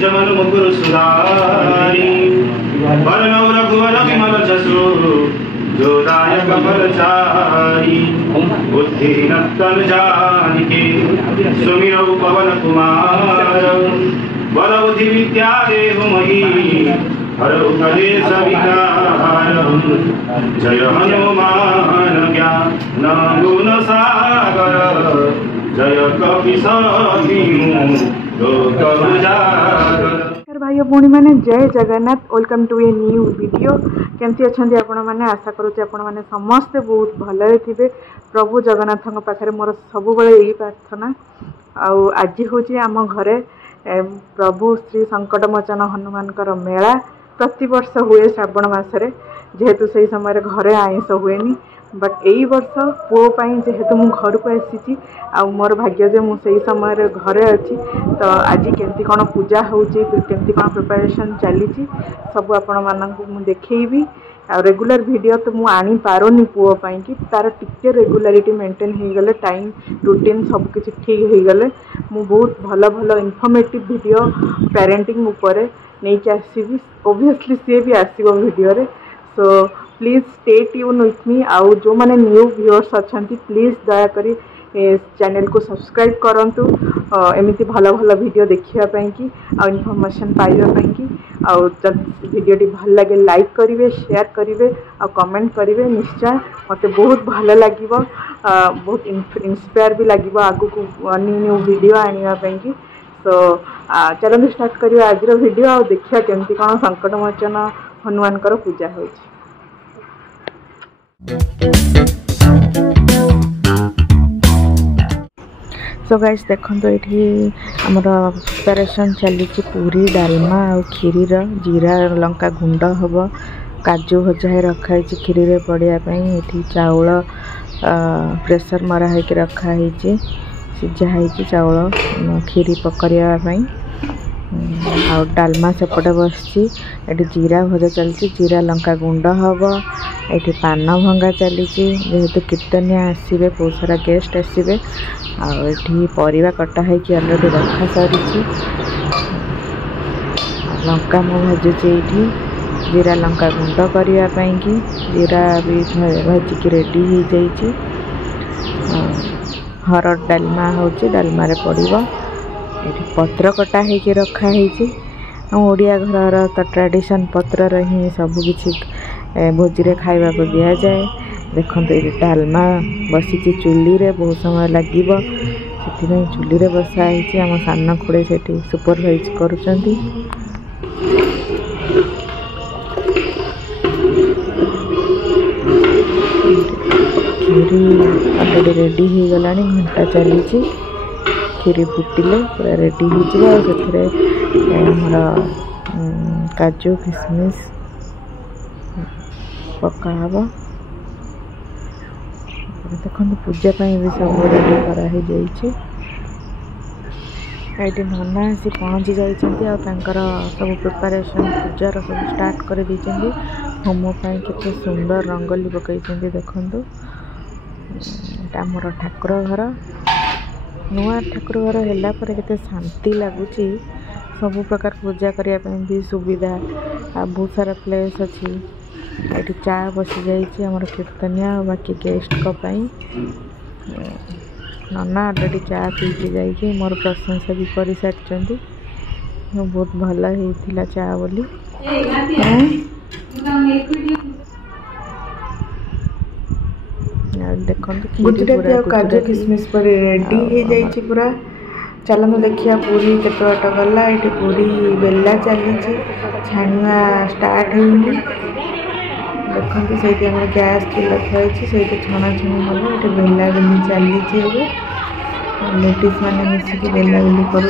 निजमनु मुकुर सुधारी वरनौ रघुवर विमल जसु जोदायक फलचारी बुद्धिहीनतन जानिके सुमिरौ पवन कुमार बल बुद्धि विद्या देहु मही हरौ कलेश विकार जय हनुमान ज्ञान गुण सागर जय कपीसु लोक उजागर। भाई भौणी मैंने Jai Jagannath welcome to a new video. केमती अच्छा आपण मैंने आशा करुचे आपण मैंने समस्ते बहुत भले थे। प्रभु जगन्नाथ पाखे मोर सब यही प्रार्थना। आज हूँ आम घरे प्रभु श्री संकटमोचन हनुमान मेला प्रति वर्ष हुए श्रावण मसरे जेहेतु से समय घरे आइष हुएनी बट यही वर्ष पुओपाई जेहेतु मु घर को आसी मोर भाग्य जे मुझे समय घरे अच्छी तो आज केमती कौन पूजा होमती कौन प्रिपरेशन चली सब आपण मानक देखी आ रेगुलर वीडियो तो मुझे आनी पारुनी पुओपाई कि तार टिके रेगुलारिटी मेंटेन हो गले टाइम रूटीन सबकि ठीक हो गले मु बहुत भल भल इनफॉर्मेटिव वीडियो पेरेंटिंग उपरे नहीं कि आसबि ओबियसली सी भी आसो वीडियो रे। So please stay tune with me. आउ जो मैंने न्यू व्यूअर्स अच्छा प्लीज दयाकोरी चैनल को सब्सक्राइब करंतु एमती भल भल वीडियो देखापी कि इनफॉरमेशन पाइबापी कि वीडियोटी भल लगे लाइक करेंगे शेयर करेंगे और कमेंट करेंगे निश्चय मत बहुत भल लगे बहुत इंस्पायर भी लगे आगु को न्यू न्यू वीडियो आने की। सो चलते स्टार्ट करिए आज वीडियो आ देखिए केमती कौन संकटमोचन हनुमान पूजा हो। सो गाइस देखो ये आमर प्रिपरेशन चली पूरी डालमा और खीरी जीरा लंका गुंड हम काजू भजा रखाई खीरी रे पड़ापी ये चाउल प्रेसर मरा है रखाई सिझाई चाउल खीरी पकड़ापी आ डालमा सेपटे बसची जीरा भजा चलती जीरा लंका गुंड हम ये पान भंगा चली जेहेतु कीर्तनिया आसवे बहुत सारा गेस्ट आसवे आठी परिवा कटा है कि अलरेडी रखा सारी लंका मु भाजुची ये जीरा लंका गुंड करने कि जीरा भी भाजिकी रेडी हो जाइए। हरड़ डालमा होची डालमा रे पड़िबो ये पत्र कटा है कि रखाई ओडिया घर तो ट्रेडिशन पत्र ही सबकि भोजी रे खाइबा को दिया जाए। देखो ये डालमा बसी चुली रे बहुत समय लगे से चुली रे बसाई आम सान खुड़े से सुपरवाइज करुँच। खीरी अलरेडी रेडी हो गला घंटा चली खीरी फुटिले पूरा रेडी हो काजू किशमिश पका हब। देखो पूजा भी सब रेडी कराई जाइए नना आसी पहुँची जाइए सब प्रिपरेशन पूजार सब स्टार्ट कर होम के सुंदर रंगोली पकई देखु आमर ठाकुर घर नुआ ठाकुर घर है केते शांति लगुच सब प्रकार पूजा करने भी सुविधा आ बहुत सारा प्लेस अच्छी ये चा बसी जाइए आमर कीर्तनिया बाकी गेस्ट नना अलरेडी चा पीके जाइए मोर प्रशंसा भी कर सारी बहुत भल होता चा बोली। देखो गुजराती काजू किशमिश पर रेडी हो जाइए पूरा। चलते देखिए पूरी केत बाट गला ये पूरी बेला चली छाणिया स्टार्ट होनी देखते से गैस चूल्हा थी से छणाछुणी हम ये बेला बेली चली लेडीज मैंने मिसिक बेला बेली कर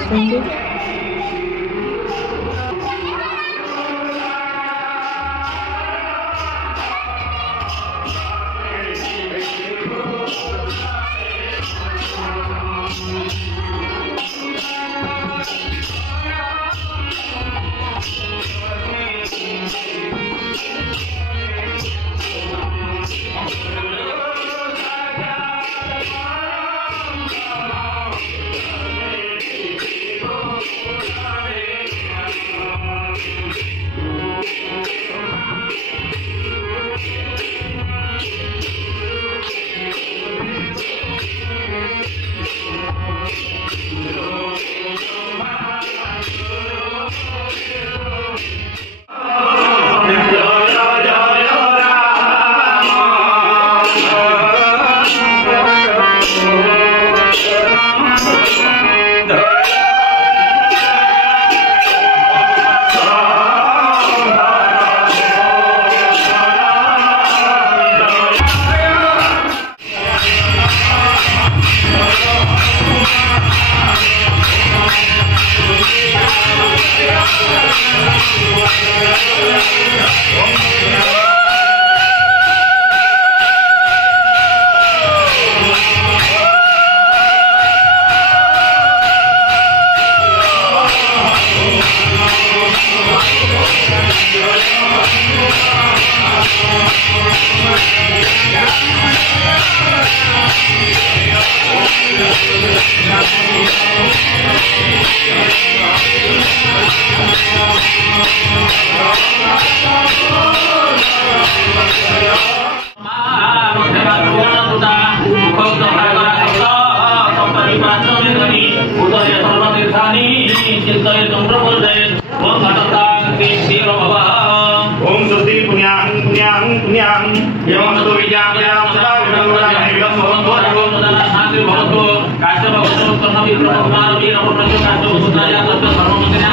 ओम स्वस्ति पुण्यां पुण्यां पुण्यां यमस्तु विद्याभ्यां सदा विद्याभ्यां भवतु शांति भवतु काश्य भगवतो कर्मवि ब्रह्मकुमार वीर प्रभु काश्य भगवताय तत् सर्वमंगलया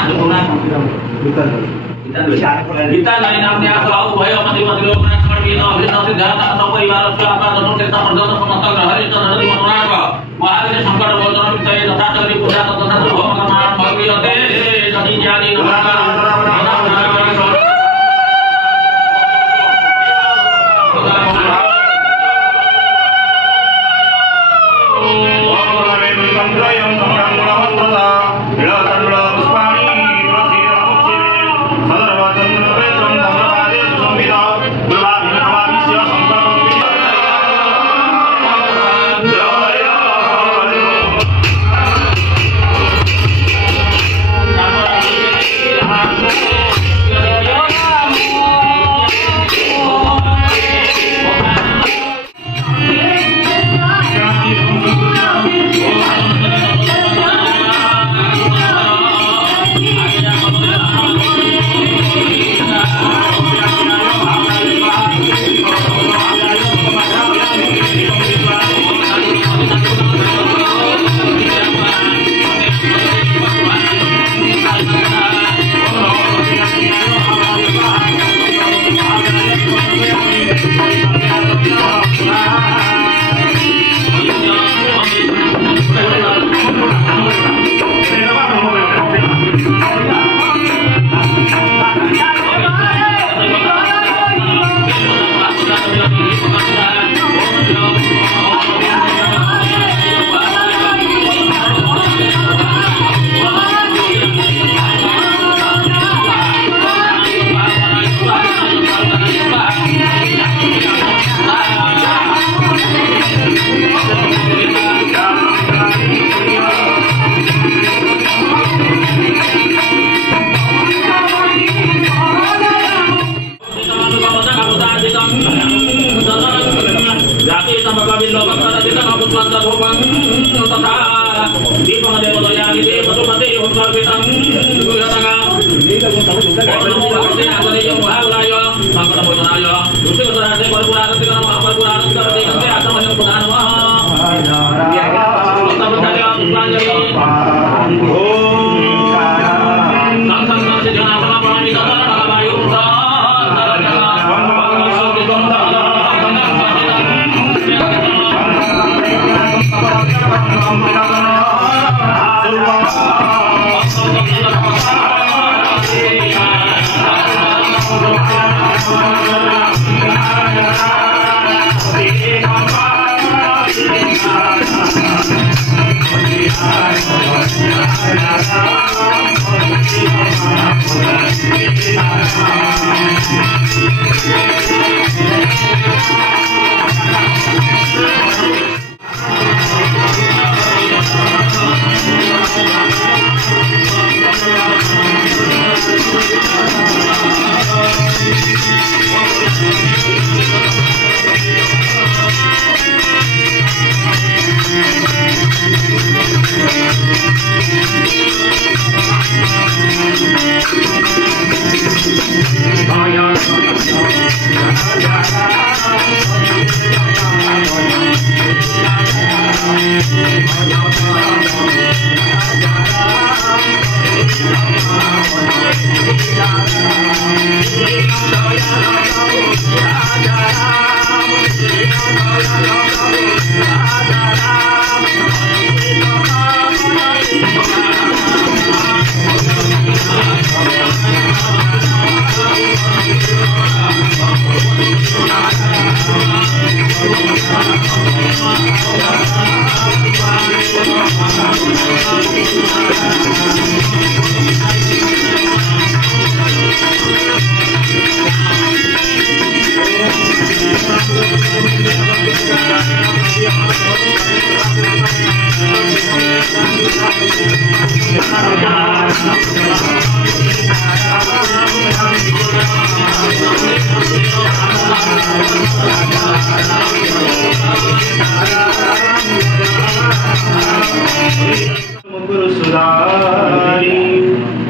गीता जानी नामने आस्वाउ भय मति लोक राक्षण वीर अभिनव सिद्धार्थ सब परिवार से आपा दोनों के समर्दन समस्त ग्रहरि तनदि मनोनाग महाराज संकट भोजन वितय तथा चक्री पूजा तथा भगवान भगवते जनि ज्ञानी नमस्कार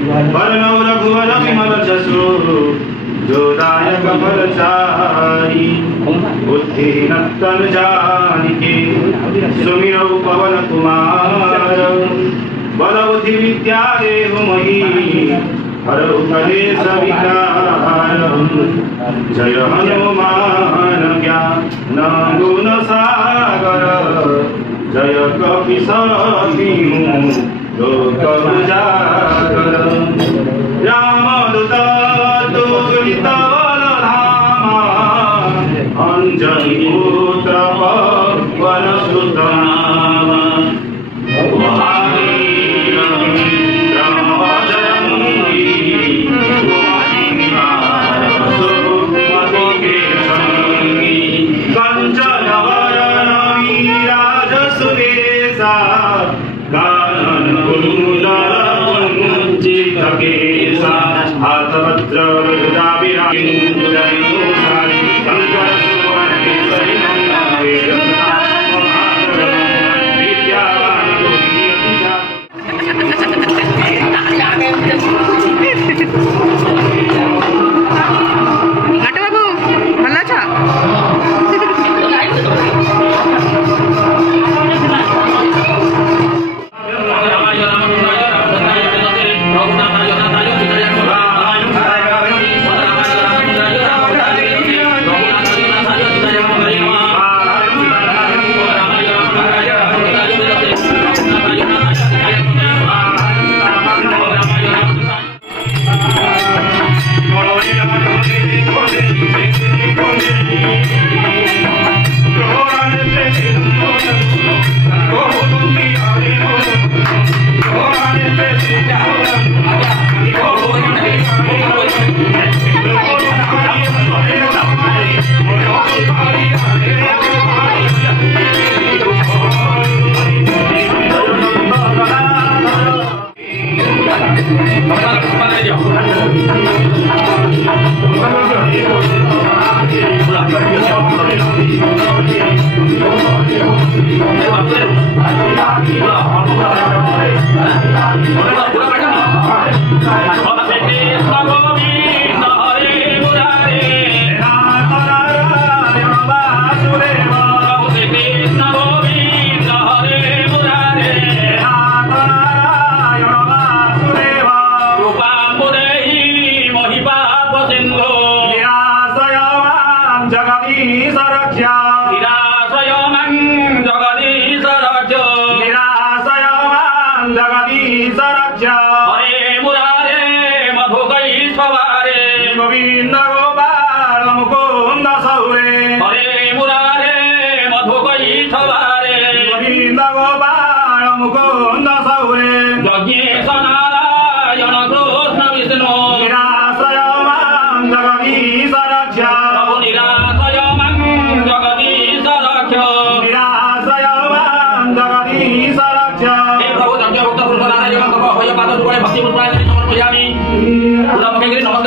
वरणौ रघुवर विमल जसो जोदायक फलचारी बुद्धिहीन तन जानिके सुमिरौ पवन कुमार बल बुद्धि विद्या देहु मही हरौ कलेश विकार जय हनुमान ज्ञान गुण सागर जय कपिशतिनु लोक उजागर रामदूत दुर्मित बलधामा अंजनी पुत्र पवन सुत नामा महावीर राम बजरंगी सुमति के संगी कंचन वरण विराज सुरेशा कानन कुंडल कुंचित केसा हाथ वज्र ध्वजा विराजितुं सारि शंकर सुवन केसरी नंदन विद्यावान घाट बाबू भल अछ भक्ति